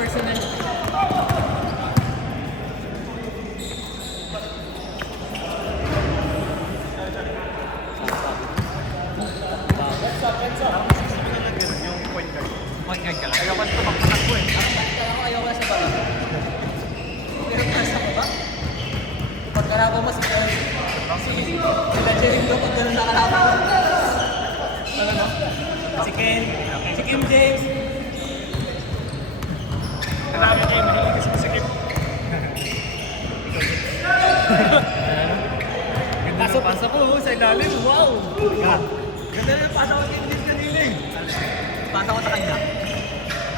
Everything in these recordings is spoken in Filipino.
personal. Yung point guard. Point guard ka lang. Ayaw ko tumakbo eh. Ayaw ka sa baba. Pero nasa baba? Pag kalaban mo si sila Jericho, pag ganun na kalaban mo. Ano? Si Ken, si Kim James. Marami kayo, mahilig kasi masikip. Pasa po sa ilalim, wow! Ganda na yung pasa ko kay James kanina eh. Pasa ko sa kanya.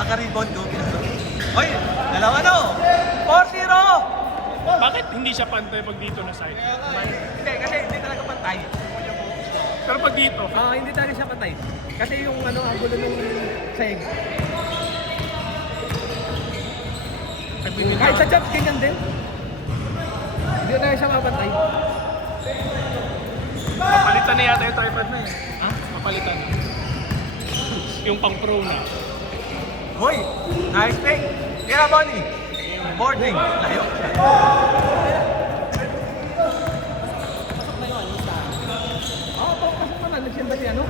Naka-rebound ko. Hoy, dalawa no! 4-0! Bakit hindi siya pantay pag dito na side? Hindi, kasi hindi talaga pantay. Pero pag dito, Hindi talaga siya pantay. Kasi yung ang gulo nung sahig. Kahit sa jump, ganyan din. Hindi na siya mapantay. mapalitan na yata yung tripod na eh. Ha? Mapalitan. Yung pang pro na. Hoy! Nice pick! Kaya Bonnie! Boarding! Layo! Oo, pasok naman. Nagsimba si ano?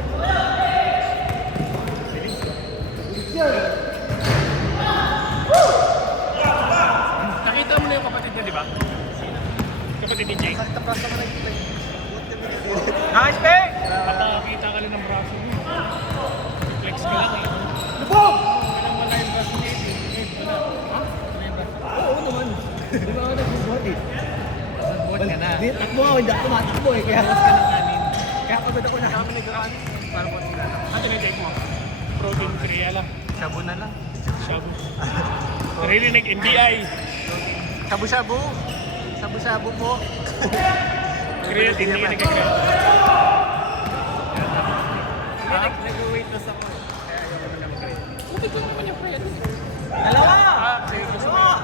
Nakita mo na yung kapatid niya, di ba? Kapatid ni Jake. Nice pick! Papakita ka lang ng braso mo. Flex ka lang eh. Lubog! Walang wala yung braso niya eh. Wala. Ha? Wala yung braso. Oo naman. Di ba ako nag-board eh? Buhat ka na. Di, takbo ako, hindi ako tumatakbo eh. Kaya mas ka ng kanin. Kaya pagod ako na. Kami nag-kanin. Para po sila. Ano tinitake mo? Protein Korea lang. Shabu na lang. Shabu. Naririnig, NBI. Shabu-shabu. Shabu-shabu po. Create, hindi ka nag-create. Nag-weight loss ako. Kaya ayaw ko na mag-create. Buti ko naman yung create. Dalawa! Ah, serious mo yun.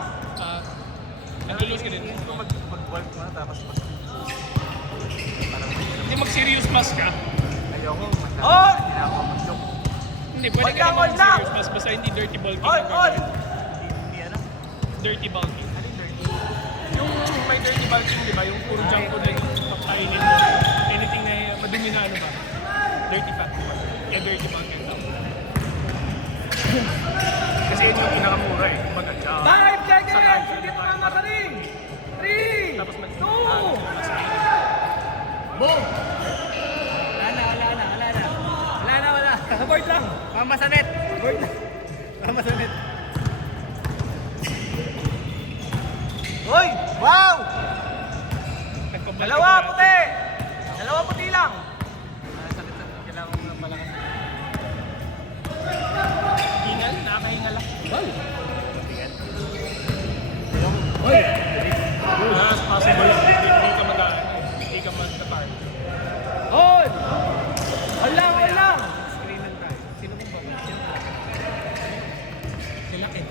Nag-lose ka din. Gusto mag-bulk na tapos mas... Hindi mag-serious mask ka. Ayoko. On! Hindi na ako mag-joke. Hindi, pwede ka naman mag-serious mask basta hindi dirty bulking. On! On! Hindi ano? Dirty bulking. Ano yung dirty? Yung may dirty bulking, di ba? Yung puro junk food na yung pagkainin mo. Anything na madumi na ano ba? Dirty fat. Kaya dirty bulking daw. Kasi yun yung pinakamura eh. Kumbaga, junk. 5 seconds! Hindi pa makaring! 3! Tapos 2! Boom! Wala. Board lang. Mama sa net! Board lang. Tama sa net. Hoy! Wow! Dalawa puti! Dalawa puti lang. Kailangan mo lang pala kasi. Hingal, nakakahingal lang. Hoy! Mas possible. Hindi ka mag-ano. Hindi ka mag-target. On! On lang! Screen lang tayo. Sino kong bago? Sila Ken.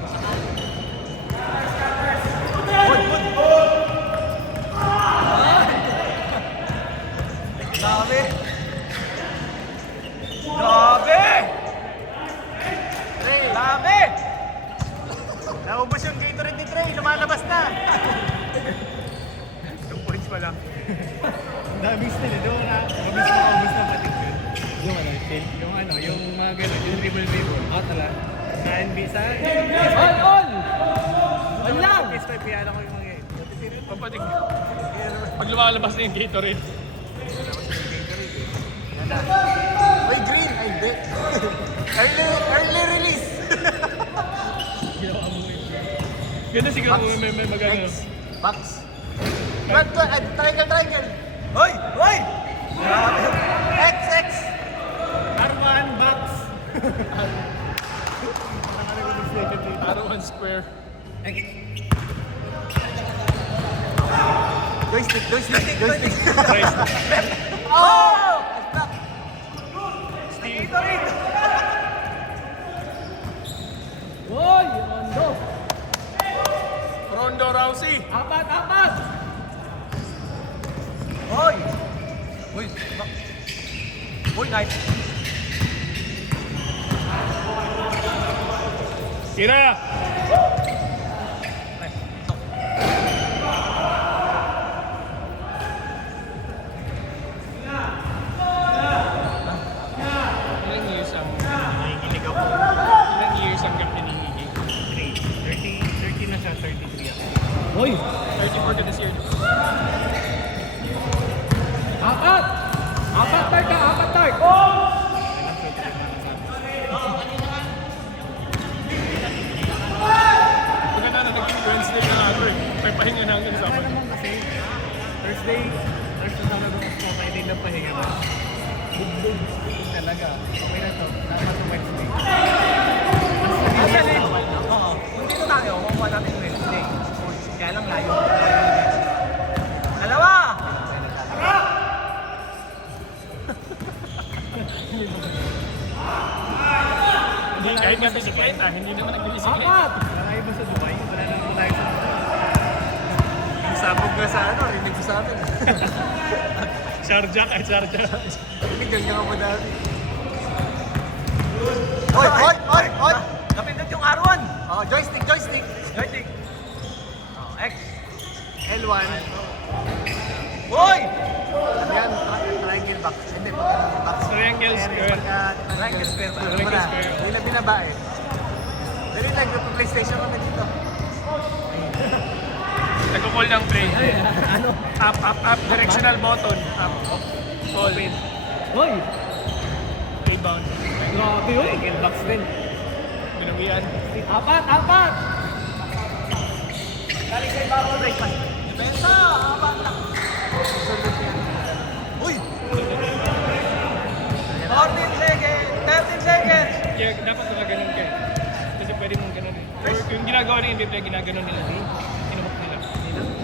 Grabe! Grabe! Grabe! Naubos yung Gatorade ni Trey, lumalabas na! 2 points pa lang. Nabis na rin doon na. Mabis na patik yun. Yung ano, yung ano, yung mga ganun, yung dribble. Tala. Sa NBA, sa... On! On lang! PS5, piyala ko yung mga Pampatig. Pag lumalabas na yung Gatorade. Uy, green! Ay, hindi. Early release! Ganda siguro kung may magano. Box. Triangle! Hoy! X! Arman Box! Arawan Square. Joystick! Price. Oh! Steve. Gatorade! Hoy! Rondo! Rondo Rousey. Apat! Hoy! Hoy, nice! Tira! Wednesday, Thursday, Sabado, okay din ng pahinga ba? Bugbog talaga. Okay na to. Dapat yung Wednesday. Actually, oo. Kung dito tayo, makuha natin yung Wednesday. Kaya lang layo. Dalawa! Hindi, kahit nga bisikleta, hindi naman nagbibisikleta. Apat! Wala ba sa Dubai? Wala na naman tayo sa Dubai. Yung sabog ka sa ano, rinig ko sa amin. Sharjah kahit Sharjah. Rinig ka mo dati. Oy! Oy! Oy! Oy! Napindot yung R1! Oh, joystick! Joystick! Joystick! Oh, X. L1. Hoy! Ano yan? Triangle box. Hindi, box. Triangle square. Triangle square ba? Triangle Wala. square. Hindi na binaba eh. Dali lang, nagpa-PlayStation kami dito. Nagko-call ng play. Ano? Up, up, up. Directional button. Up. Call. Hoy! Rebound. Grabe yun. Single box din. Binawian. Apat! Apat! Galing sa ibabaw, breakfast. Depensa! Apat lang. Sunod yan. Uy! 14 seconds! 13 seconds! Kaya dapat mga ganun kayo. Kasi pwede mong ganun eh. Or yung ginagawa ng NBA player, ginaganon nila. Tinubok nila.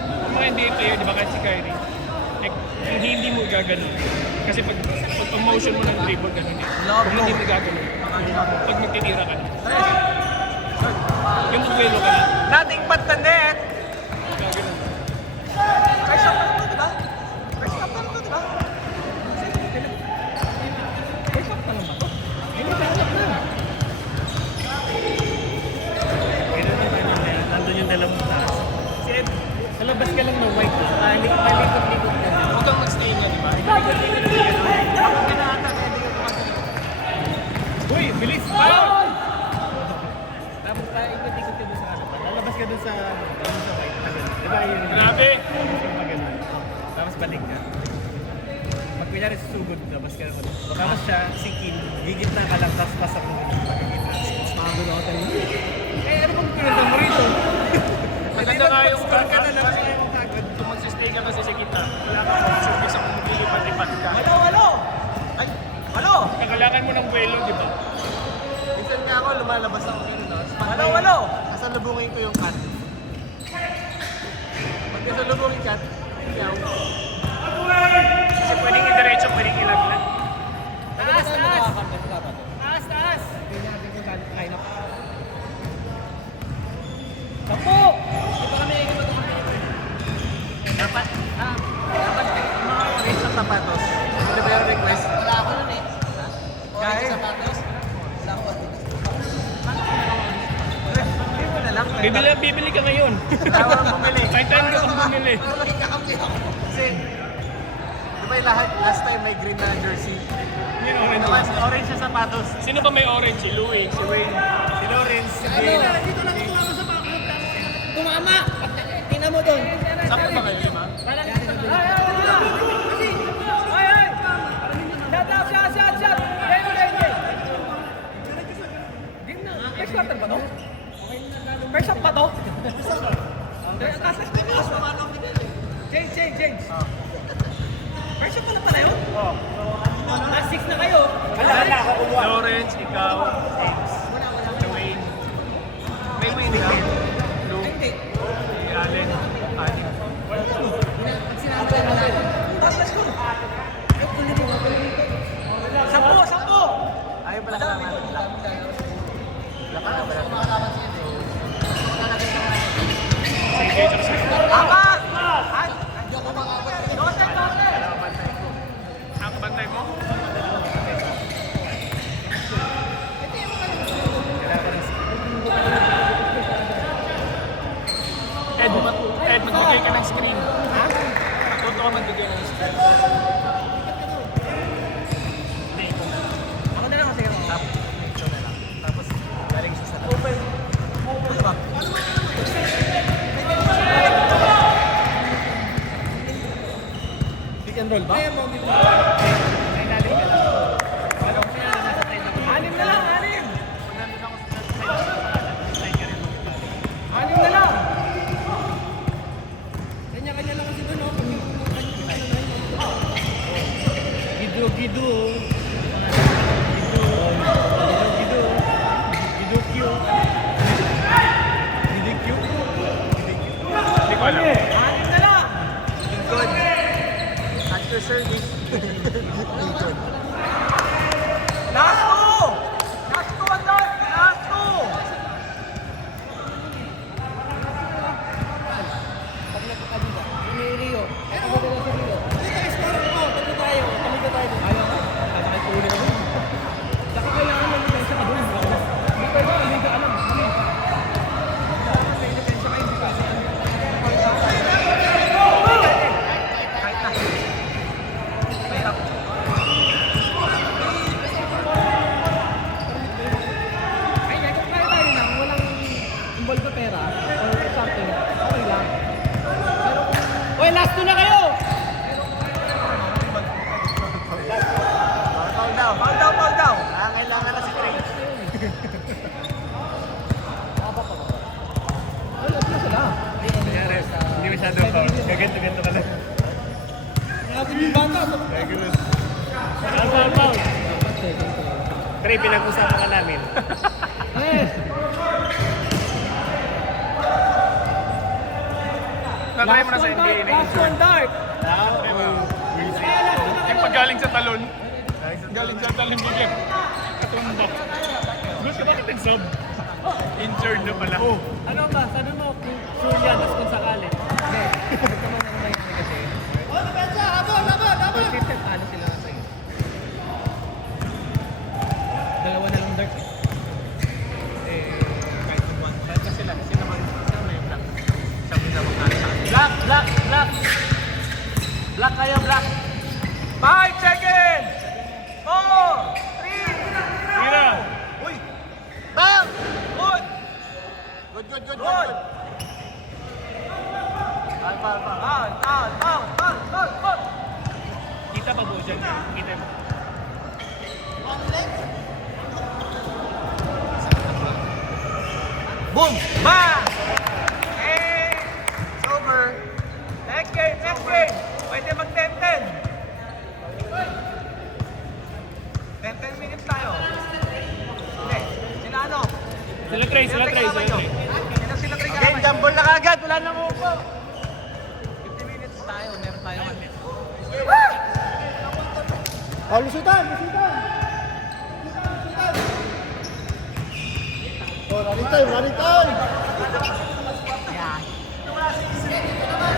Yung mga NBA player, di ba kahit si Kyrie, like, yung hindi mo gaganon. Kasi pag motion mo ng dribble, ganun eh. Pag hindi mo gaganon. Pag magtitira ka na. Yung duelo ka na. Nothing but the net! Gaganon. First shot pa lang to, di ba? First shot pa lang to, di ba? First up pa lang ba to? Hindi pa alam na. Ganun yung ano na yan. Nandun yung dalawang taas. Kasi sa labas ka lang ng white. Malikot-likot ka na. Huwag kang mag-stay nga, di ba? Uy! Bilis! Foul! Tapos ikot-ikot ka dun sa ano pa. Lalabas ka dun sa white. Di ba yun? Grabe! Yung pagano'n. Tapos balik ka. Pag kunyari susugod, labas ka naman. Tapos siya, si Kim, gigitna ka lang, tapos pasok mo. Pagod ako tayo. Eh, ano bang pinunta mo rito? Maganda nga yung Score ka na lang, kaya mo kagad. Kung magsistay ka kasi sa kita, wala ka pang service ako maglilipat-lipat ka. Walo, walo! Ay, walo! Kakalangan mo ng buwelo, di ba? Minsan nga ako, lumalabas ako dito, no? Walo, walo! Kasalubungin ko yung cut. Pag kasalubungin cut, yaw. Kasi pwedeng i-diretso, pwedeng ilaglag. Taas, taas! Taas, taas! Hindi natin kung saan line up. Sampo! Dapat, dapat mga orange na sapatos. Ano ba yung request? Wala ako nun eh. Orange na sapatos? Wala ako. Hindi mo na lang. Bibili ka ngayon. Tawag ang bumili. May time ka pang bumili. Kasi, di ba yung lahat, last time may green na jersey. Yun, orange. Naman, orange na sapatos. Sino ba may orange? Si Louie, si Wayne. Si Lawrence, si Dave. Tumama! Tingnan mo doon. Sakto ba kayo, lima? First quarter ba to? First up ba to? Change. First up pala yun? Last 6 na kayo. Lawrence, ikaw, James, si Wayne. May Wayne ka? Lou, si Allen, Anim. Sampo! Ayaw pala ka naman. Wala ka naman. Sige, tsaka sa Apat! Hindi ako makapat. Dote! Ang bantay mo? Hindi ko alam. Anim na lang! Lingkod. At your service. Lingkod. Last two! Last two, Anton! Last two! Uy, last two na kayo! Foul down, foul down, foul down. Kailangan na si Trey. Nangyari, hindi masyadong foul. Gaganto-ganto ka lang. Regular. Foul. Trey, pinag-usapan ka namin. Natry mo na sa NBA na Last one dart! Yung pag galing sa talon. Galing sa talon, bigyan. Katumba. Gusto ka bakit nag-sub? Injured na pala. Ano ba? Sabi mo kung sure yan, tapos kung sakali. Hindi. Ito mo naman nangyari kasi. First 15, paano sila nasa iyo? Dalawa na lang dart eh. Kahit na sila naman yung black. Sabi na magkano sa akin. Black, black, black. Black kayo, black. 5 seconds! 4, 3, Tira! Uy! Bang! Good! Good. Foul. Kita pa po dyan. Kita mo. Boom! Bang! Hey! It's over. Next game. Pwede mag-10-10. 10 minutes tayo. Okay. Sila ano? Sila Trey. Sino sila Trey? Game, gamble na kagad. Wala nang upo. 50 minutes tayo. Meron tayo 1 minute. Lusutan! Oh, running time!